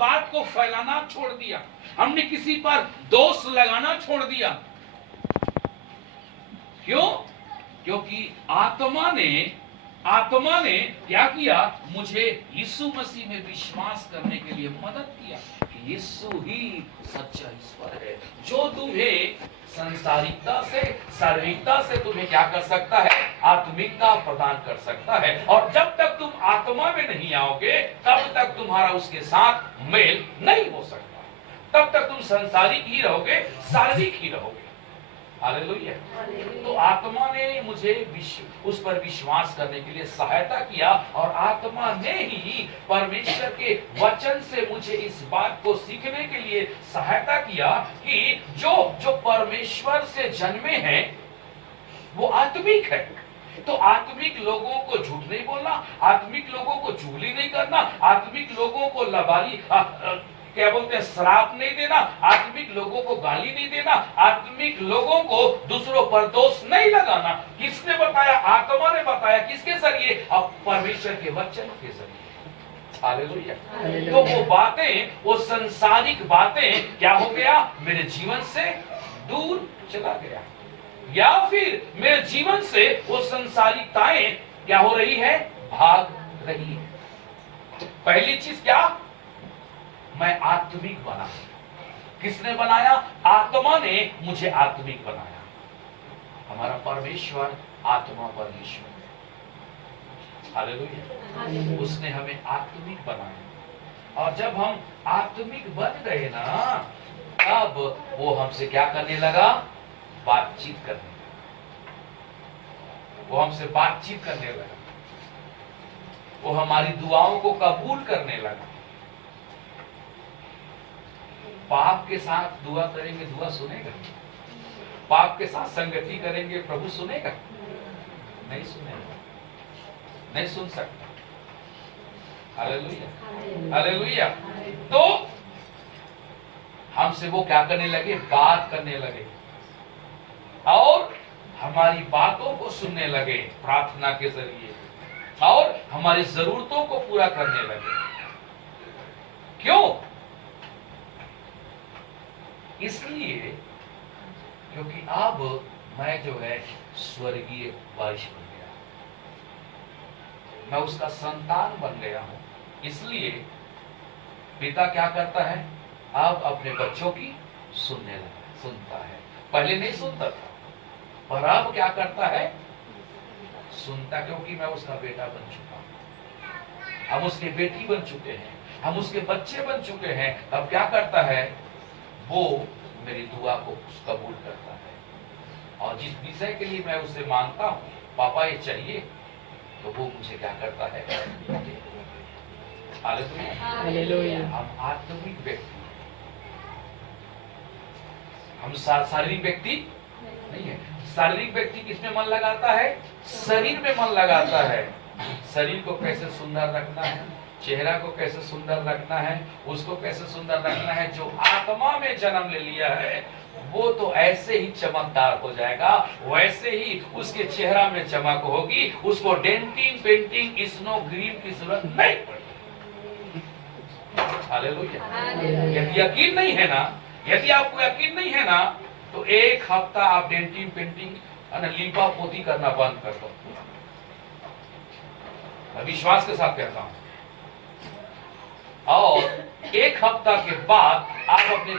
बात को फैलाना छोड़ दिया, हमने किसी पर दोष लगाना छोड़ दिया। क्यों? क्योंकि आत्मा ने क्या किया? मुझे यीशु मसीह में विश्वास करने के लिए मदद किया। यीशु ही सच्चा ईश्वर है, जो तुम्हें संसारिकता से, शारीरिकता से तुम्हें क्या कर सकता है? आत्मिकता प्रदान कर सकता है। और जब तक तुम आत्मा में नहीं आओगे, तब तक तुम्हारा उसके साथ मेल नहीं हो सकता। तब तक तुम संसारिक ही रहोगे, शारीरिक ही रहोगे। हालेलुया। तो आत्मा ने मुझे उस पर विश्वास करने के लिए सहायता किया, और आत्मा ने ही परमेश्वर के वचन से मुझे इस बात को सीखने के लिए सहायता किया कि जो परमेश्वर से जन्मे हैं वो आत्मिक है। तो आत्मिक लोगों को झूठ नहीं बोलना, आत्मिक लोगों को चुगली नहीं करना, आत्मिक लोगों को लबाली क्या बोलते हैं, श्राप नहीं देना, आत्मिक लोगों को गाली नहीं देना, आत्मिक लोगों को दूसरों पर दोष नहीं लगाना। किसने बताया? आत्मा ने बताया। किसके जरिए? अब परमेश्वर के वचन के जरिए। हालेलुया। तो वो बातें, वो संसारिक बातें क्या हो गया? मेरे जीवन से दूर चला गया, या फिर मेरे जीवन से वो संसारिकताएं क्या हो रही है? भाग रही है। पहली चीज क्या? मैं आत्मिक बना। किसने बनाया? आत्मा ने मुझे आत्मिक बनाया। हमारा परमेश्वर आत्मा परमेश्वर है। हालेलुया। उसने हमें आत्मिक बनाया, और जब हम आत्मिक बन गए ना, तब वो हमसे क्या करने लगा? बातचीत करने लगा। वो हमसे बातचीत करने लगा, वो हमारी दुआओं को कबूल करने लगा। पाप के साथ दुआ करेंगे, दुआ सुनेगा? पाप के साथ संगति करेंगे, प्रभु सुनेगा? नहीं सुनेगा, नहीं सुन सकता। Hallelujah, hallelujah. तो हमसे वो क्या करने लगे? बात करने लगे, और हमारी बातों को सुनने लगे प्रार्थना के जरिए, और हमारी जरूरतों को पूरा करने लगे। क्यों? इसलिए क्योंकि अब मैं जो है स्वर्गीय वारिस बन गया, मैं उसका संतान बन गया हूं। इसलिए पिता क्या करता है? अब अपने बच्चों की सुनता है। पहले नहीं सुनता था, पर अब क्या करता है? सुनता, क्योंकि मैं उसका बेटा बन चुका हूं, हम उसके बेटी बन चुके हैं, हम उसके बच्चे बन चुके हैं। अब क्या करता है? वो मेरी दुआ को कबूल करता है, और जिस विषय के लिए मैं उससे मांगता हूं, पापा ये चाहिए, तो वो मुझे क्या करता है? हालेलुया। हम आत्मिक व्यक्ति, हम शारीरिक व्यक्ति नहीं है। शारीरिक व्यक्ति किसमें मन लगाता है? शरीर में मन लगाता है। शरीर को कैसे सुंदर रखना है, चेहरा को कैसे सुंदर रखना है, उसको कैसे सुंदर रखना है। जो आत्मा में जन्म ले लिया है, वो तो ऐसे ही चमकदार हो जाएगा, वैसे ही उसके चेहरा में चमक होगी। उसको डेंटिंग, पेंटिंग, स्नो ग्रीन की जरूरत नहीं पड़ेगी। हालेलुया। यदि यकीन नहीं है ना, यदि आपको यकीन नहीं है ना, तो एक हफ्ता आप डेंटिंग, पेंटिंग, लीपा पोती करना बंद कर दो। मैं विश्वास के साथ कहता हूं। और एक हफ्ता के बाद आप अपने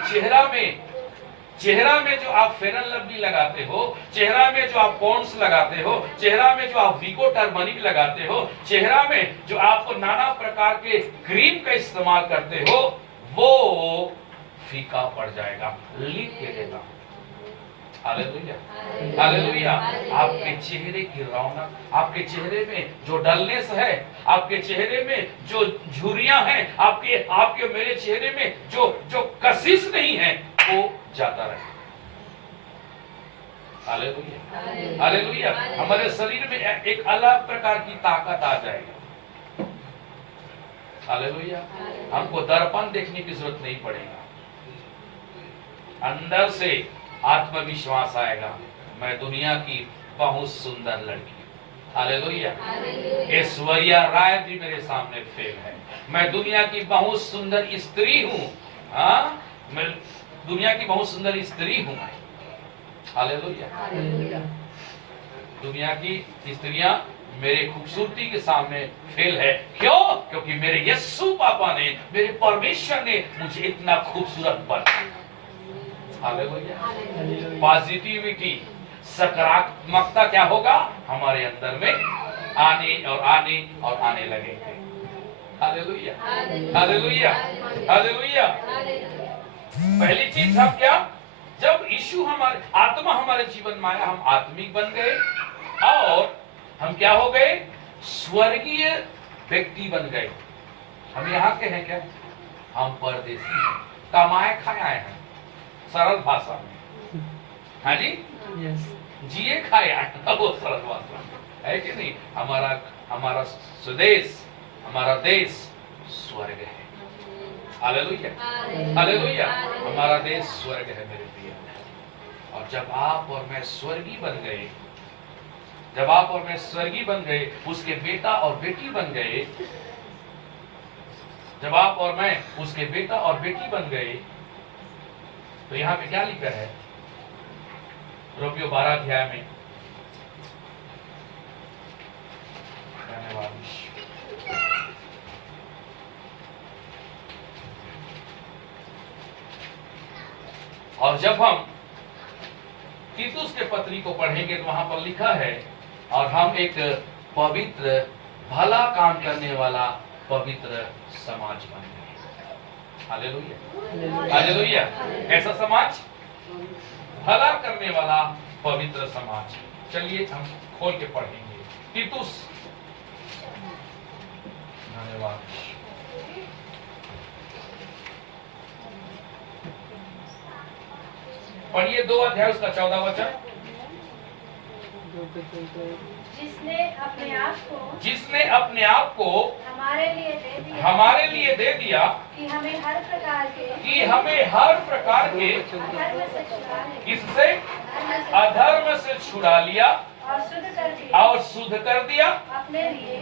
चेहरा में जो आप फेयर एंड लवली लगाते हो, चेहरा में जो आप पॉन्ड्स लगाते हो, चेहरा में जो आप विको टर्मरिक लगाते हो, चेहरा में जो आप नाना प्रकार के क्रीम का इस्तेमाल करते हो, वो फीका पड़ जाएगा। लिख के देता हूं। Hallelujah, hallelujah. आपके चेहरे की रौनक, आपके चेहरे में जो डलनेस है, आपके चेहरे में जो झुर्रियां हैं, आपके मेरे चेहरे में जो कशिश नहीं है, वो जाता रहे। Hallelujah, hallelujah. हमारे शरीर में एक अलग प्रकार की ताकत आ जाएगी। हालेलुया। हमको दर्पण देखने की जरूरत नहीं पड़ेगा, अंदर से आत्मविश्वास आएगा, मैं दुनिया की बहुत सुंदर लड़की हूं। हालेलुया। ऐश्वर्या राय भी मेरे सामने फेल है, मैं दुनिया की बहुत सुंदर स्त्री हूँ। हाँ, मैं दुनिया की बहुत सुंदर स्त्री हूँ। हालेलुया। दुनिया की स्त्रियां मेरे खूबसूरती के सामने फेल है। क्यों? क्योंकि मेरे यीशु पापा ने, मेरे परमेश्वर ने मुझे इतना खूबसूरत बनाया। हालेलुया। पॉजिटिविटी, सकारात्मकता क्या होगा हमारे अंदर में आने और आने और आने लगेंगे। Hallelujah, hallelujah, hallelujah. पहली चीज हम क्या, जब यीशु हमारे आत्मा हमारे जीवन में आया, हम आत्मिक बन गए और हम क्या हो गए, स्वर्गीय व्यक्ति बन गए। हम यहाँ के हैं क्या? हम परदेसी हैं, कमाए खाए आए हैं, सरल भाषा में। हाँ जी, जिए खाए आए हैं, वो सरल भाषा में है कि नहीं? हमारा स्वदेश, हमारा देश स्वर्ग है। Hallelujah, hallelujah. हमारा देश स्वर्ग है मेरे प्रिय। और जब आप और मैं स्वर्गीय बन गए, जब आप और मैं स्वर्गीय बन गए, उसके बेटा और बेटी बन गए, जब आप और मैं उसके बेटा और बेटी बन गए, तो यहाँ पे क्या लिखा है रोमियो 12 अध्याय में? धन्यवाद। और जब हम तीतुस के पत्री को पढ़ेंगे तो वहां पर लिखा है, और हम एक पवित्र भला काम करने वाला पवित्र समाज बन गए। Hallelujah, hallelujah. कैसा समाज? भला करने वाला पवित्र समाज। चलिए हम खोल के पढ़ेंगे तीतुस। धन्यवाद। पढ़िए 2 अध्याय उसका 14 वचन। जिसने अपने आप को हमारे लिए दे दिया कि हमें हर प्रकार के किससे? अधर्म से छुड़ा लिया और शुद्ध कर दिया अपने लिए।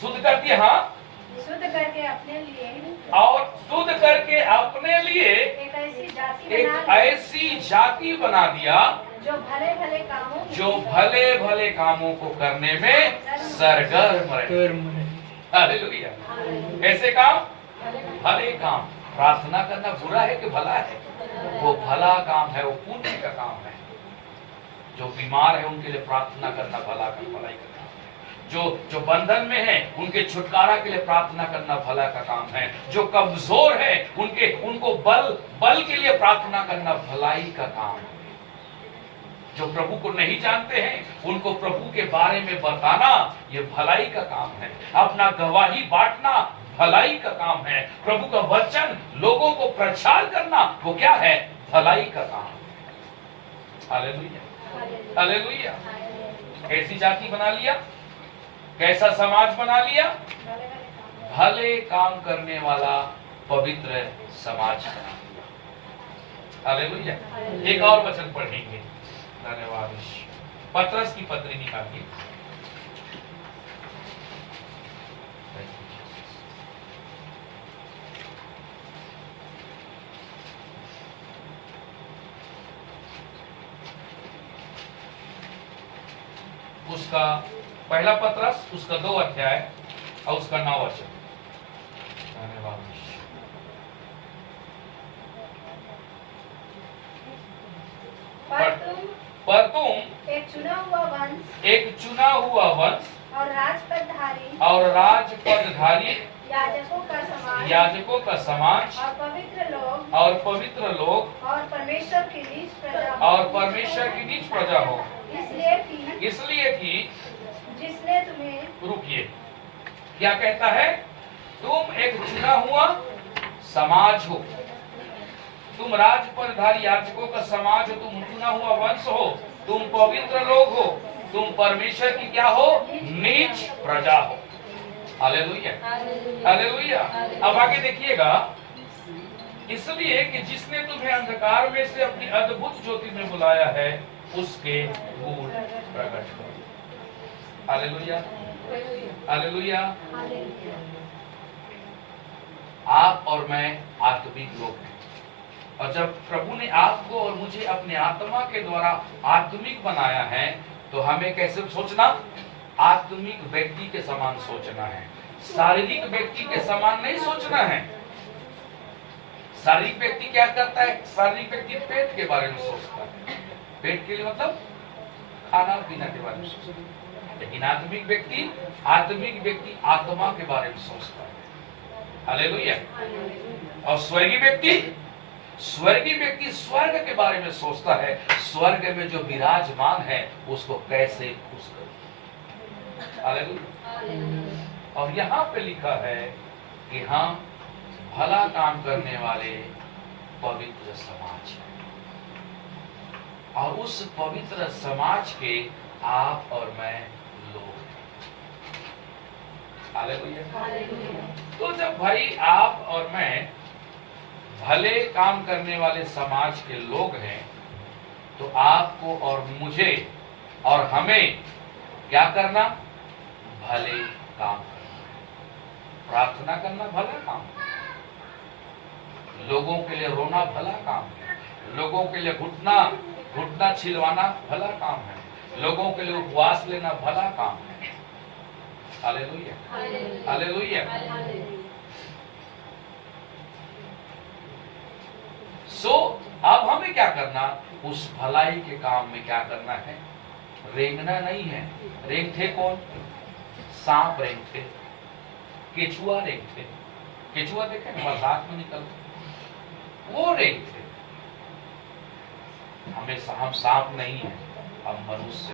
शुद्ध कर दिया, हाँ, शुद्ध करके अपने लिए, और शुद्ध करके अपने लिए एक ऐसी जाति बना दिया जो भले भले कामों को करने में सरगर्म रहे। हालेलुया। कैसे काम? भले काम। प्रार्थना करना बुरा है कि भला है? वो भला काम है, वो पुण्य का काम है। जो बीमार है उनके लिए प्रार्थना करना भलाई का काम है। जो बंधन में है उनके छुटकारा के लिए प्रार्थना करना भला का काम है। जो कमजोर है उनको बल के लिए प्रार्थना करना भलाई का काम है। जो प्रभु को नहीं जानते हैं उनको प्रभु के बारे में बताना ये भलाई का काम है। अपना गवाही बांटना भलाई का काम है। प्रभु का वचन लोगों को प्रचार करना वो क्या है? भलाई का काम है। Hallelujah, hallelujah. कैसी जाति बना लिया? कैसा समाज बना लिया? भले काम करने वाला पवित्र समाज बना लिया। हालेलुया। एक और वचन पढ़ेंगे। धन्यवाद। पत्रस की पत्री निकालिए। उसका पहला पत्रस, उसका 2 अध्याय और उसका 9 वचन। धन्यवाद। पर तुम एक चुना हुआ वंश और राजपदधारी याजकों का समाज और पवित्र लोग और परमेश्वर की नीच प्रजा हो। इसलिए कि जिसने तुम्हें, रुकिए, क्या कहता है? तुम एक चुना हुआ समाज हो, तुम राजपदधारी याजकों का समाज हो, तुम चुना हुआ वंश हो, तुम पवित्र लोग हो, तुम परमेश्वर की क्या हो? नीच प्रजा हो। Hallelujah, hallelujah. अब आगे देखिएगा, इसलिए कि जिसने तुम्हें अंधकार में से अपनी अद्भुत ज्योति में बुलाया है उसके गुण प्रकट करो। Hallelujah, hallelujah. आप और मैं आत्मिक लोग हैं, और जब प्रभु ने आपको और मुझे अपने आत्मा के द्वारा आत्मिक बनाया है, तो हमें कैसे सोचना? आत्मिक व्यक्ति के समान सोचना है, शारीरिक व्यक्ति के समान नहीं सोचना है। शारीरिक व्यक्ति क्या करता है? शारीरिक व्यक्ति पेट के बारे में सोचता है, पेट के लिए मतलब खाना पीना के बारे में सोचता है। लेकिन आत्मिक व्यक्ति आत्मा के बारे में सोचता है। हालेलुया। और स्वर्गीय व्यक्ति स्वर्ग के बारे में सोचता है, स्वर्ग में जो विराजमान है उसको कैसे खुश करूं। हालेलुया। और यहाँ पे लिखा है कि हम भला काम करने वाले पवित्र समाज हैं, और उस पवित्र समाज के आप और मैं लोग हैं। हालेलुया। तो जब भाई आप और मैं भले काम करने वाले समाज के लोग हैं, तो आपको और मुझे और हमें क्या करना? भले काम करना, प्रार्थना करना भला काम है, लोगों के लिए रोना भला काम है, लोगों के लिए घुटना छिलवाना भला काम है, लोगों के लिए उपवास लेना भला काम है। Hallelujah, hallelujah. सो अब हमें क्या करना? उस भलाई के काम में क्या करना है? रेंगना नहीं है। रेंगते कौन? सांप रेंगते, केचुआ रेंगते। केचुआ देखे ना, बरसात में निकलते, वो रेंगते। हम सांप नहीं है, हम मनुष्य